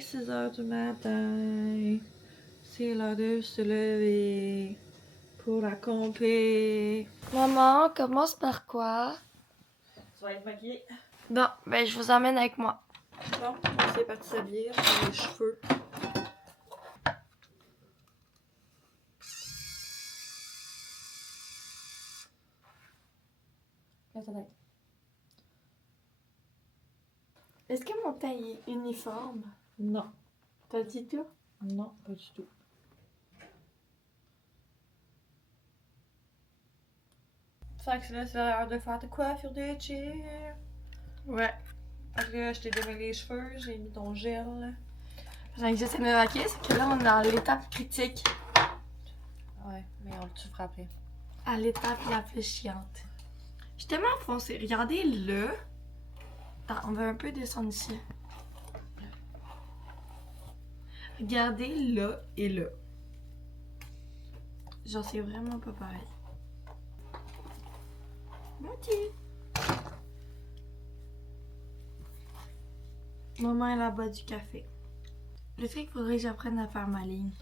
6 heures du matin. C'est l'heure de se lever pour la compé. Maman, commence par quoi? Tu vas être maquillée. Bon, ben je vous emmène avec moi. Bon, on s'est parti s'habiller, on a les cheveux. Est-ce que mon teint est uniforme? Non. T'as dit tout? Non, pas du tout. Fait que là, c'est l'heure de faire ta coiffure de cheer. Ouais. Fait que là, je t'ai démêlé les cheveux, j'ai mis ton gel. J'essaie de me maquiller, c'est que là, on est dans l'étape critique. Ouais, mais tu feras après. À l'étape la plus chiante. Je suis tellement foncée. Regardez là. Attends, on va un peu descendre ici. Regardez là et là. Genre, c'est vraiment pas pareil. Ok. Maman est là-bas du café. Le truc, il faudrait que j'apprenne à faire ma ligne.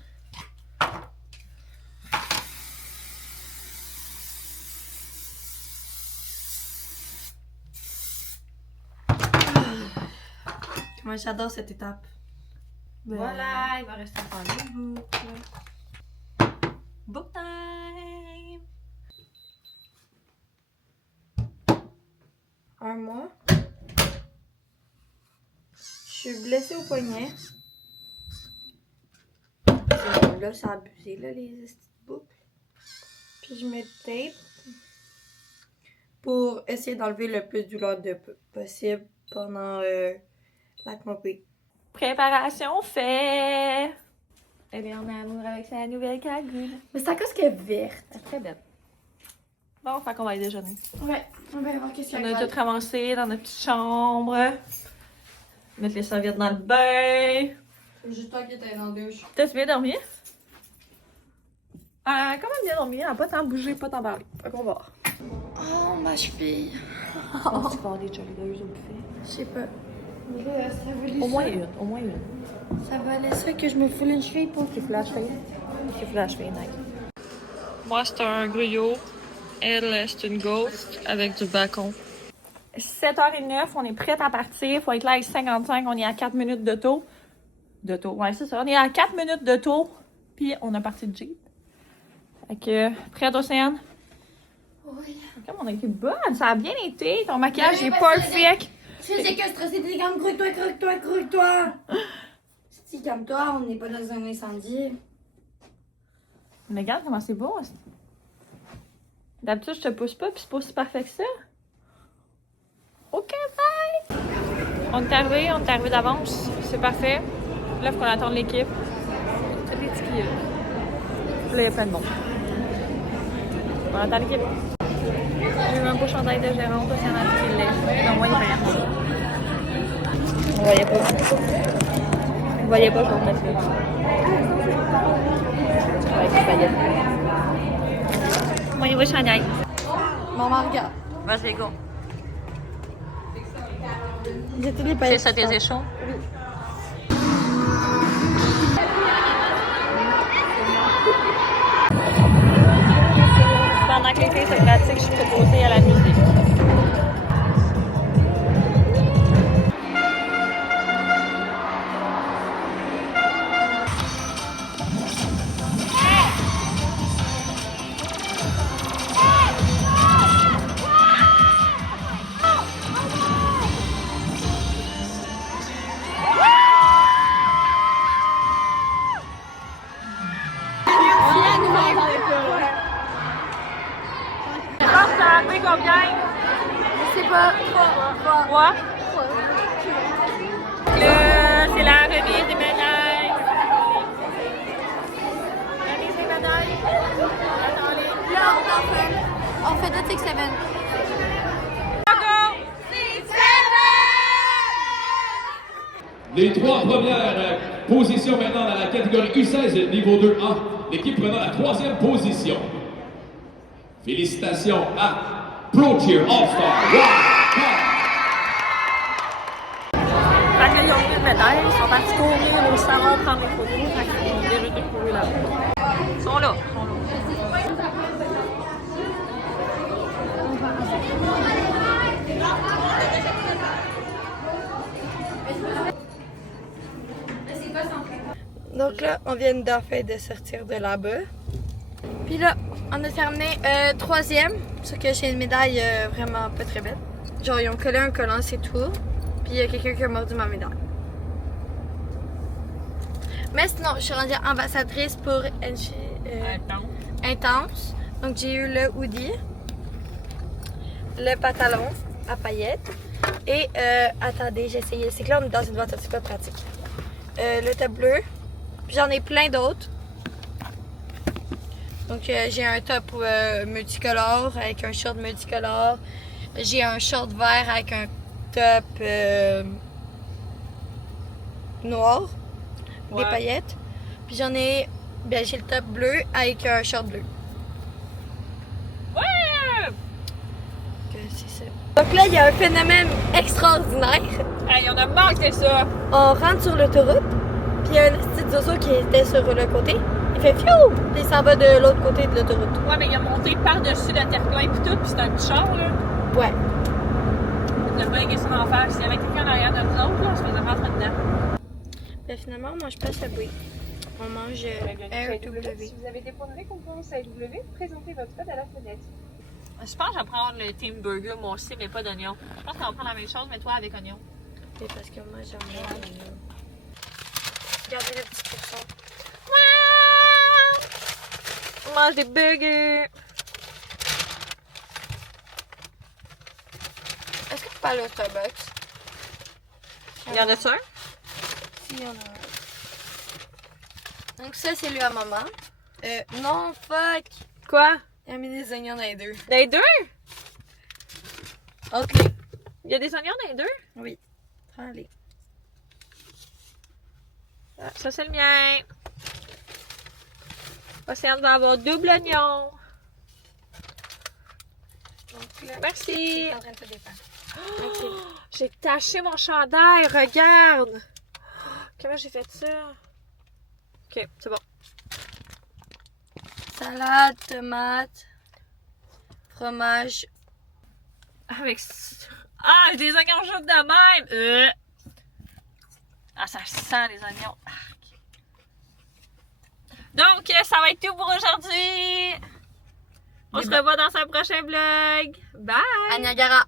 Moi, j'adore cette étape. Voilà, il va rester à faire les boucles. Book time! Un mois. Je suis blessée au poignet. Là, c'est abusé, là, les petites boucles. Puis je me tape pour essayer d'enlever le plus de douleur possible pendant la compé. Préparation fait! Elle est en amour avec sa nouvelle cagoule. Mais c'est à cause qu'elle est verte. Elle est très belle. Bon, fait qu'on va aller déjeuner. Ouais, on va voir qu'est-ce qu'il On y a. a tout ramassé dans notre petite chambre. Mettre les serviettes dans le bain. C'est juste toi qui étais dans la douche. T'as bien dormi? Quand même bien dormi, elle a pas tant bougé, pas tant parlé. Fait qu'on va voir. Oh, ma cheville. Tu vas avoir des jolly au buffet? Je sais pas. Là, ça valait Au moins ça. une, au moins une. Ça valait ça que je me foule une cheville pour Qui flash fade. Qui flash fade, Nike. Moi, c'est un gruyot. Elle, c'est une ghost avec du bacon. 7h09, on est prête à partir. Faut être là à 55, on est à 4 minutes de taux. De taux, ouais, c'est ça. On est à 4 minutes de taux. Puis on a parti de Jeep. Fait que, prête, Océane? Oui. Comme on a été bonne, ça a bien été. Ton maquillage est perfect. Je faisais que stresser des gammes, croque-toi. Si, calme-toi, on n'est pas dans un incendie. Mais regarde comment c'est beau. D'habitude, je te pousse pas, puis c'est pas aussi parfait que ça. OK, bye! On est arrivé d'avance. C'est parfait. Là, il faut qu'on attende l'équipe. C'est des petits clients. Là, il y a plein de monde. On attend l'équipe. J'ai eu un beau chandail de gérant, parce qu'il y en a qui l'est. Donc, moi, il vert. On voyait pas. On voyait pas, je vais vous mettre là. Avec les paillettes. Moi, il va chandail. Maman, regarde. Vas-y, go. J'ai tous les C'est paillettes. ça tes échos? Pendant que les filles se pratiquent, je suis proposée à la musique. Combien? Je sais pas. 3. Là, c'est la remise des médailles. Remise des médailles. Attends-les. Là, on fait 2-6-7. Les 3 premières positions maintenant dans la catégorie U16 niveau 2A. L'équipe prenant la 3e position. Félicitations à Pro Cheer All-Star. Fait que là, ils ont mis une médailles. Ils sont partis courir au salon prendre des photos. Fait qu'ils ont déjà tout couru là. Ils sont là. Donc là, on vient d'enfin de sortir de là-bas. Puis là, on a terminé 3e, sauf que j'ai une médaille vraiment pas très belle. Genre, ils ont collé un collant, c'est tout. Puis il y a quelqu'un qui a mordu ma médaille. Mais sinon, je suis rendue ambassadrice pour Intense. Donc j'ai eu le hoodie, le pantalon à paillettes et attendez, j'ai essayé. C'est que là on est dans une voiture, c'est pas pratique. Le top bleu, puis j'en ai plein d'autres. Donc j'ai un top multicolore avec un short multicolore. J'ai un short vert avec un top noir, des paillettes. Puis j'en ai, ben j'ai le top bleu avec un short bleu. Ouais! C'est ça. Donc là, il y a un phénomène extraordinaire. Hey, on a manqué ça! On rentre sur l'autoroute, puis il y a un petit zozo qui était sur le côté. Il fait fiou! Puis il s'en va de l'autre côté de l'autoroute. Ouais, mais il a monté par-dessus le terre-plein pis tout, pis c'est un petit char, là. Ouais. On a pas la question d'en faire. S'il y avait quelqu'un en arrière de nous autres, là, on se faisait rentrer dedans. Ben finalement, on mange pas Subway. On mange RW. Si vous avez des points de récompense à W, présentez votre code à la fenêtre. Je pense que je vais prendre le Team Burger, moi aussi, mais pas d'oignon. Je pense qu'on va prendre la même chose, mais toi avec oignon. C'est parce que moi, j'en ai un. Regardez le petit pourcent. On mange des burgers! Est-ce que tu peux aller au Starbucks? Il y en a-tu un? Si, il y en a un. Donc ça, c'est lui à maman. Non, fuck! Quoi? Il a mis des oignons dans les deux. Les deux? Ok. Il y a des oignons dans les deux? Oui. Prends-les. Ah, ça, c'est le mien. Océane va avoir double oignon. Donc là, Merci. il est en train de te défaire. Merci. J'ai taché mon chandail, regarde! Comment j'ai fait ça? Ok, c'est bon. Salade, tomate, fromage. Avec... Ah, des oignons jaunes de même! Ah, ça sent les oignons. Arc. Donc, ça va être tout pour aujourd'hui! On se revoit dans un prochain vlog! Bye! À Niagara.